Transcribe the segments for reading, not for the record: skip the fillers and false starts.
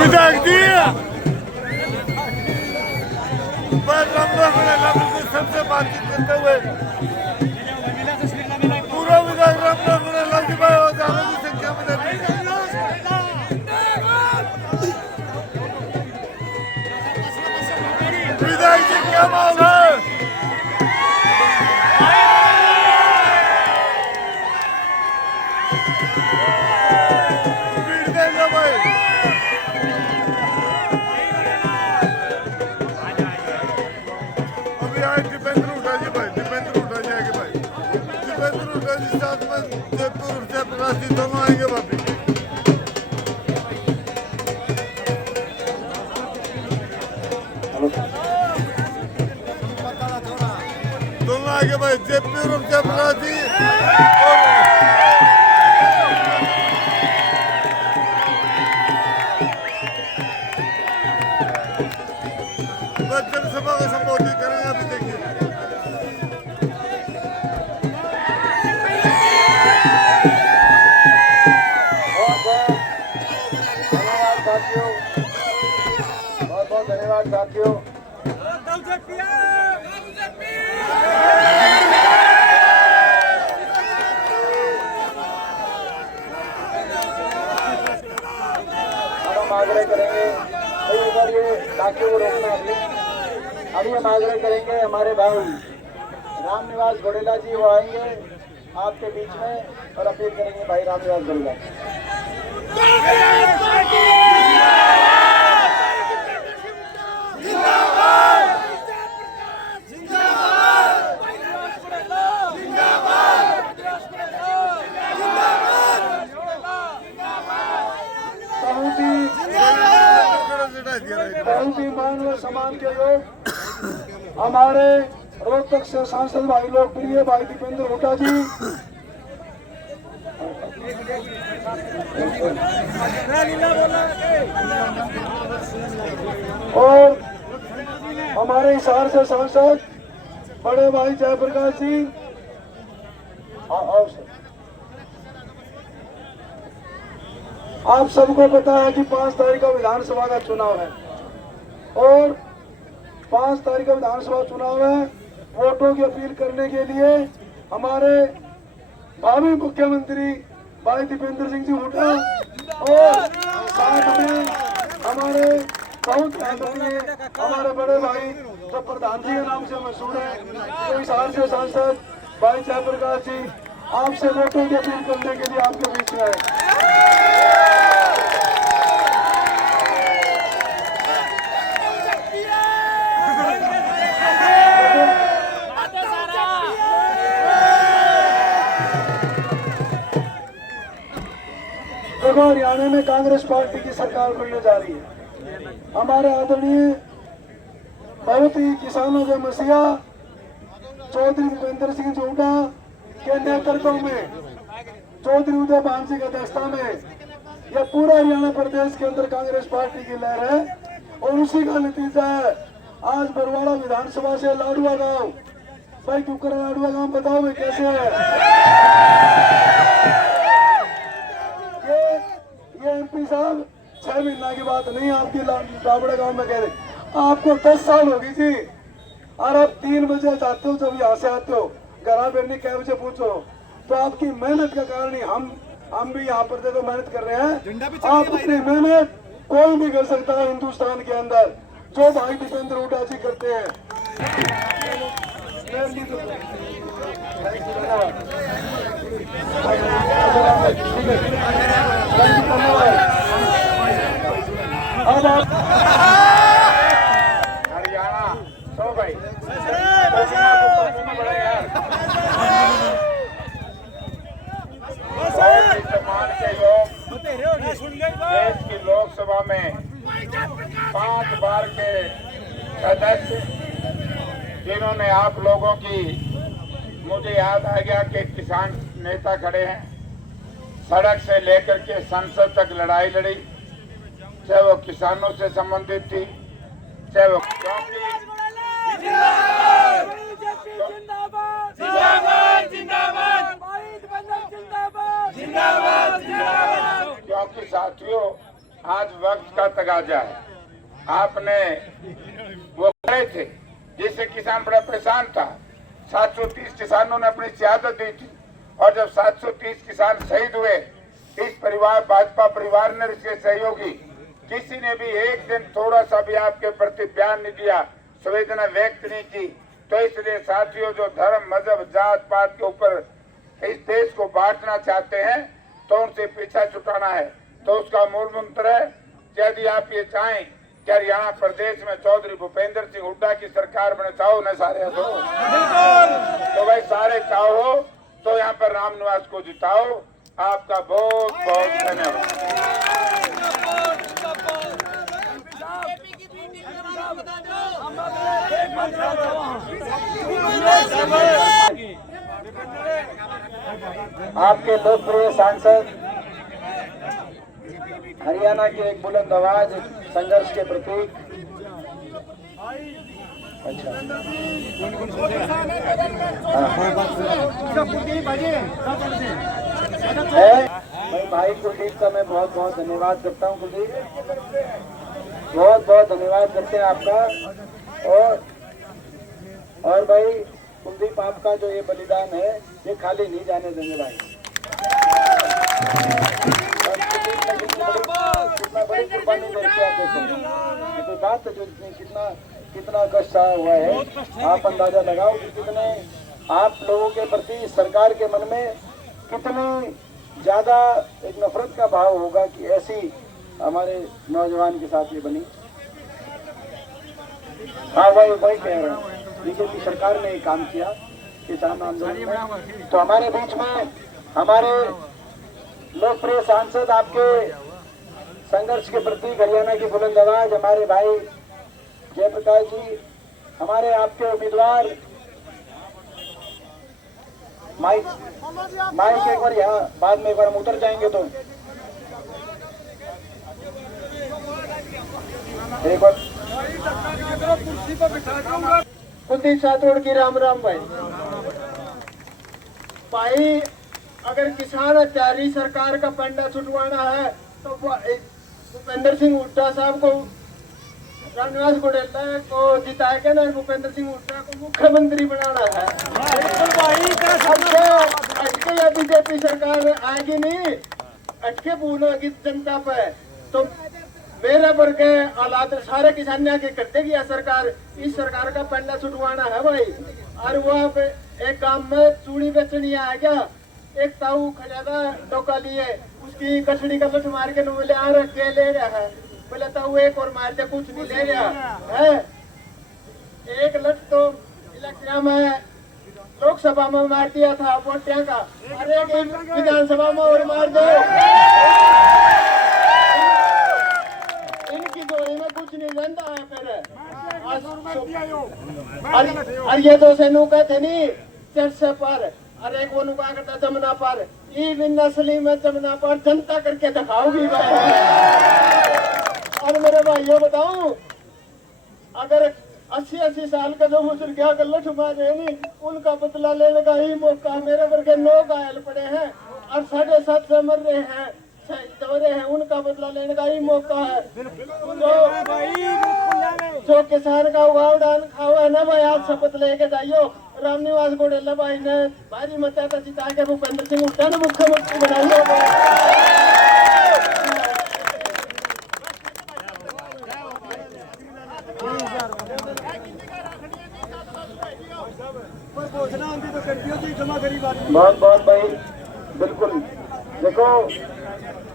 विधायक जी सबसे बातचीत करते हुए पूरा विधायक रामनाथ जी भाई और ज्यादा की संख्या में विधायक जी क्या मांग है? दोनों आएंगे वापिस। दोनों आगे भाई जेपी और जयप्रकाश जनसभा को संबोधित करेंगे। अभी देखिए बहुत बहुत धन्यवाद साथियों। हम आग्रह करेंगे इधर ये साथियों को रोकना। अभी हम आग्रह करेंगे हमारे भाई रामनिवास घोड़ेला जी वो आएंगे आपके बीच में और अपील करेंगे भाई रामनिवास घोड़ेला। मानव समाज के लोग हमारे रोहतक से सांसद भाई लोकप्रिय भाई दीपेंद्र हुड्डा जी और हमारे हिसार से सांसद बड़े भाई जयप्रकाश जी आप सबको पता है कि 5 तारीख का विधानसभा का चुनाव है और 5 तारीख का विधानसभा चुनाव है। वोटों की अपील करने के लिए हमारे भावी मुख्यमंत्री भाई दीपेंद्र सिंह जी हुड्डा और साथ में हमारे बहुत हमारे बड़े भाई जो प्रधान जी के नाम से मशहूर है तो हिसार से सांसद भाई जयप्रकाश जी आपसे वोटों की अपील करने के लिए आपके बीच में आए। देखो हरियाणा में कांग्रेस पार्टी की सरकार बनने जा रही है। हमारे आदरणीय बहुत ही किसानों के मसीहा चौधरी भूपेंद्र सिंह हुड्डा के नेतृत्व में चौधरी उदय भान जी की अध्यक्षता में यह पूरा हरियाणा प्रदेश के अंदर कांग्रेस पार्टी की लहर है और उसी का नतीजा है आज बरवाड़ा विधानसभा से लाडुआ गांव भाई कुकर लाडुआ गांव बताओ भाई कैसे है। ये एमपी साहब 6 महीना की बात नहीं आपकी लाडुआ गांव में कह रहे आपको 10 साल होगी जी और आप 3 बजे जाते हो जब यहाँ से आते हो घर बैठने कै बजे पूछो तो आपकी मेहनत का कारण ही हम भी यहाँ पर देखो मेहनत कर रहे हैं। आप अपनी मेहनत कोई नहीं कर सकता हिंदुस्तान के अंदर जो भाई दीपेंद्र हुड्डा जी करते हैं। हरियाणा तो भाई के लोग देश की लोकसभा में 5 बार के सदस्य जिन्होंने आप लोगों की मुझे याद आ गया कि किसान नेता खड़े हैं सड़क से लेकर के संसद तक लड़ाई लड़ी चाहे वो किसानों से संबंधित थी चाहे वो क्योंकि साथियों आज वक्त का तगाजा है। आपने वो करे थे जिससे किसान बड़ा परेशान था। 730 किसानों ने अपनी शहादत दी थी और जब 730 किसान शहीद हुए, इस परिवार भाजपा परिवार ने, इसके सहयोगी किसी ने भी एक दिन थोड़ा सा भी आपके प्रति बयान नहीं दिया, संवेदना व्यक्त नहीं की। तो इसलिए साथियों, जो धर्म, मजहब, जात पात के ऊपर इस देश को बांटना चाहते हैं, तो उनसे पीछा छुटाना है। तो उसका मूल मंत्र है कि यदि आप ये चाहें कि हरियाणा प्रदेश में चौधरी भूपेंद्र सिंह हुड्डा की सरकार बने, चाहो न सारे हो तो भाई सारे चाहो तो यहाँ पर रामनिवास को जिताओ। आपका बहुत बहुत धन्यवाद। आपके लोकप्रिय सांसद, हरियाणा के एक बुलंद आवाज, संघर्ष के प्रतीक। अच्छा, भाई कुलदीप का मैं बहुत बहुत धन्यवाद करता हूँ। कुलदीप, बहुत बहुत धन्यवाद करते हैं आपका। और भाई कुलदीप, आपका जो ये बलिदान है, ये खाली नहीं जाने देंगे भाई। कितना बड़ी कुर्बानी करके आप देखो, कोई बात है जो कितना कष्ट हुआ है। आप अंदाजा लगाओ कि कितने आप लोगों के प्रति सरकार के मन में कितनी ज्यादा एक नफरत का भाव होगा कि ऐसी हमारे नौजवान के साथ ये बनी। हाँ, वही कह रहा हूँ, बीजेपी सरकार ने काम किया किसान आंदोलन में। तो हमारे बीच में हमारे लोकप्रिय सांसद, आपके संघर्ष के प्रतीक, हरियाणा की बुलंद आवाज, हमारे भाई जयप्रकाश जी, हमारे आपके उम्मीदवार, माइक एक बार यहाँ, बाद में एक बार हम उतर जाएंगे तो एक बार कुलदीप राठौड़ की राम राम भाई। अगर किसान हत्यारी सरकार का पंडा छुटवाना है तो भूपेंद्र सिंह हुड्डा साहब को, रामनिवास गोडेला को जिता के ना भूपेंद्र सिंह हुड्डा को मुख्यमंत्री बनाना है। अटके या बीजेपी सरकार आएगी नहीं, अटके पूरी जनता पे, तो मेरा पर के हालात सारे किसान के कर देगी यह सरकार। इस सरकार का पंडा छुटवाना है भाई। और वहाँ पे एक गांव में चूड़ी बेचनी आ गया, एक ताऊ खजाना टोका लिए, उसकी कचड़ी का लठ मार के बोले आ रखे ले रहा है, बोले ताऊ एक और मार दे, कुछ नहीं ले रहा है। एक लठ तो इलेक्शन में लोकसभा में मार दिया था वोटियां का, और एक विधानसभा में और मार दो। इनकी जोड़ी में कुछ नहीं रहता है फिर। और ये तो सेनू कहते नहीं चर्चा पर, अरे एक वो नुका करता जमुना पर, ई नस्ली में जमुना पर जनता करके दिखाओगी भाई। और मेरे भाइयों बताऊं, अगर 80-80 साल का जो बुजुर्ग क्या गलत मारे नहीं, उनका बदला लेने का ही मौका। मेरे वर्ग 9 घायल पड़े हैं और 7.5 से मर रहे हैं, दौरे हैं, उनका बदला लेने का ही मौका है। जो किसान का उगाव डाल खाओ है ना भाई, आज शपथ लेके जाइयो। रामनिवास गोडेला भाई ने भारी मतदाता जिता के भूपेंद्र सिंह हुड्डा ने मुख्यमंत्री बनाइए। बहुत बहुत भाई, बिल्कुल। देखो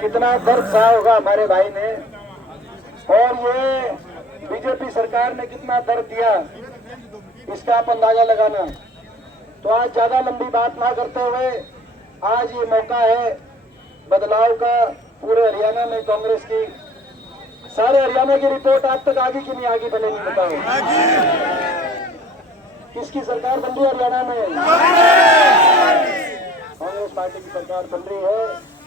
कितना दर्द सहा होगा हमारे भाई ने, और ये बीजेपी सरकार ने कितना दर्द दिया, इसका आप अंदाजा लगाना। तो आज ज्यादा लंबी बात ना करते हुए, आज ये मौका है बदलाव का। पूरे हरियाणा में कांग्रेस की, सारे हरियाणा की रिपोर्ट आप तक आगे कि नहीं आगे, पहले नहीं बताओ किसकी सरकार बन रही है हरियाणा में? कांग्रेस पार्टी की सरकार बन रही है।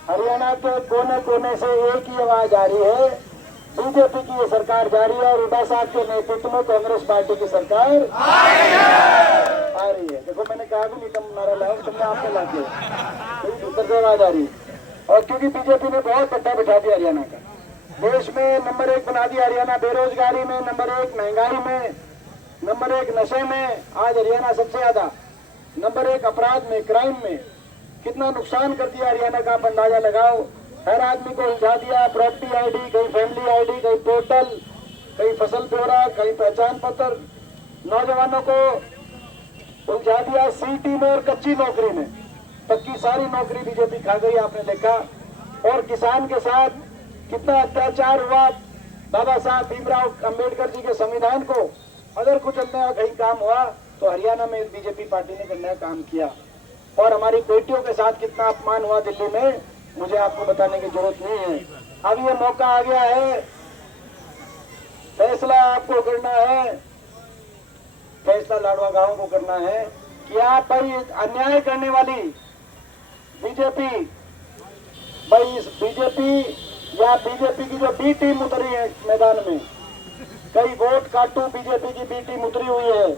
हरियाणा के कोने कोने से एक ही आवाज आ रही है, बीजेपी की ये सरकार जारी है और हुड्डा साहब के नेतृत्व में कांग्रेस पार्टी की सरकार आ रही है। देखो मैंने कहा भी नहीं, तुम नारा लाओ, तुमने आपने ला दिया, उधर से आवाज आ रही है। और क्योंकि बीजेपी ने बहुत पट्टा बिठा दिया हरियाणा का, देश में नंबर 1 बना दिया हरियाणा, बेरोजगारी में नंबर 1, महंगाई में नंबर 1, नशे में आज हरियाणा सबसे ज्यादा, नंबर 1 अपराध में, क्राइम में। कितना नुकसान कर दिया हरियाणा का आप अंदाजा लगाओ। हर आदमी को उलझा दिया, प्रॉपर्टी आईडी, कहीं फैमिली आईडी, कहीं पोर्टल, कहीं फसल ब्यौरा, कहीं पहचान पत्र। नौजवानों को उलझा दिया सीटी में और कच्ची नौकरी में। पक्की सारी नौकरी बीजेपी खा गई, आपने देखा। और किसान के साथ कितना अत्याचार हुआ। बाबा साहब भीमराव अंबेडकर जी के संविधान को अगर कुचलने का कहीं काम हुआ तो हरियाणा में बीजेपी पार्टी ने करने का काम किया। और हमारी बेटियों के साथ कितना अपमान हुआ दिल्ली में, मुझे आपको बताने की जरूरत नहीं है। अब ये मौका आ गया है, फैसला आपको करना है, फैसला लाडवा गांव को करना है कि आप भाई अन्याय करने वाली बीजेपी, भाई इस बीजेपी या बीजेपी की जो बी टीम उतरी है मैदान में, कई वोट काटू बीजेपी की बी टीम उतरी हुई है।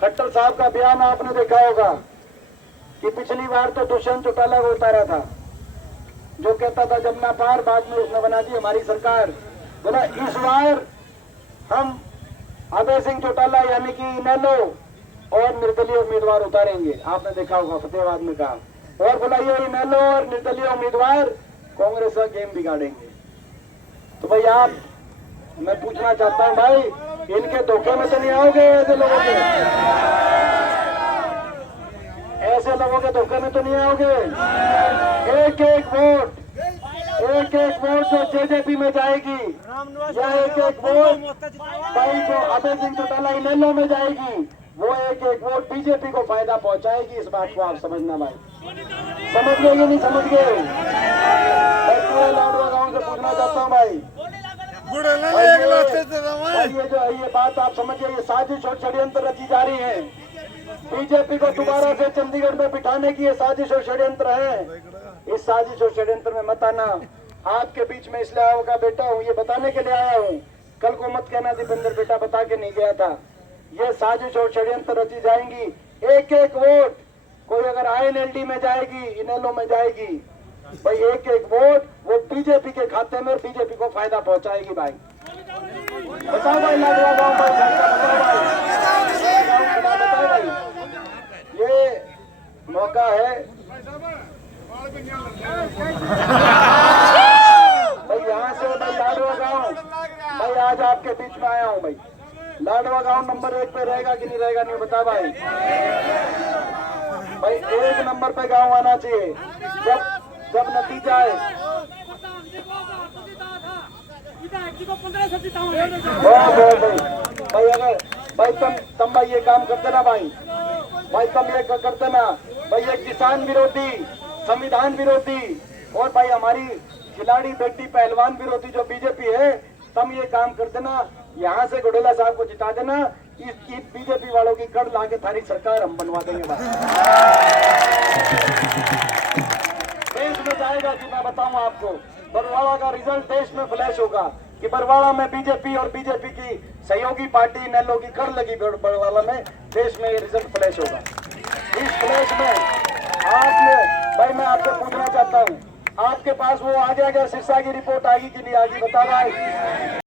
खट्टर साहब का बयान आपने देखा होगा कि पिछली बार तो दुष्यंत चौटाला को उतारा था, जो कहता था जमुना पार, बाद में उसने बना दी हमारी सरकार। बोला इस बार हम अभय सिंह चौटाला यानी कि इनेलो और निर्दलीय उम्मीदवार उतारेंगे। आपने देखा होगा फतेहाबाद में कहा। और बोला ये इनेलो और निर्दलीय उम्मीदवार कांग्रेस का गेम बिगाड़ेंगे। तो भाई आप, मैं पूछना चाहता हूं भाई, इनके धोखे में तो नहीं आओगे? ऐसे लोगों के, ऐसे लोगों के धोखे में तो नहीं आओगे? एक एक वोट जो जेजेपी में जाएगी या एक एक वोट भाई जो अभय सिंह चौटाला इनेलो में जाएगी, वो एक एक वोट बीजेपी को फायदा पहुंचाएगी। इस बात को आप समझना भाई। समझ गए ये नहीं समझ गए? मैं पूरे लाडवा गांव से पूछना चाहता हूँ भाई, ये जो है ये बात आप समझिए, ये साजिश और षड्यंत्र रची जा रही है। बीजेपी को दोबारा से चंडीगढ़ में बिठाने की ये साजिश और षड्यंत्र है। इस साजिश और षड्यंत्र में मत आना। आपके बीच में इसलिए आया का बेटा हूँ, ये बताने के लिए आया हूँ। कल को मत कहना दीपेंद्र बेटा बता के नहीं गया था। ये साजिश और षड्यंत्र रची जाएंगी। एक एक वोट, कोई अगर INLD में जाएगी, इनेलो में जाएगी, भाई एक एक वोट वो बीजेपी के खाते में बीजेपी को फायदा पहुंचाएगी भाई। बताओ भाई लाडवा गांव बताओ भाई, ये मौका है भाई। यहाँ से भाई लाडवा गांव, भाई आज आपके बीच में आया हूँ भाई। लाडवा गांव नंबर 1 पे रहेगा कि नहीं रहेगा, नहीं बता भाई। भाई 1 नंबर पे गांव आना चाहिए। जब नतीजा है भाई, अगर भाई तुम भाई ये काम करते ना भाई तुम ये करते ना भाई, ये किसान विरोधी, संविधान विरोधी और भाई हमारी खिलाड़ी बेटी पहलवान विरोधी जो बीजेपी है, तुम ये काम कर देना, यहाँ से घोडेला साहब को जिता देना। इसकी बीजेपी वालों की कर लाके थारी सरकार हम बनवा देंगे भाई। देश में जाएगा कि मैं बताऊं आपको, बरवाड़ा का रिजल्ट देश में फ्लैश होगा कि बरवाड़ा में बीजेपी और बीजेपी की सहयोगी पार्टी इनेलो की कर लगी। बरवाड़ा में देश में ये रिजल्ट फ्लैश होगा। इस फ्लैश में आपने भाई, मैं आपसे पूछना चाहता हूँ, आपके पास वो आ गया क्या सिरसा की रिपोर्ट आएगी कि नहीं आएगी, बता रहा है?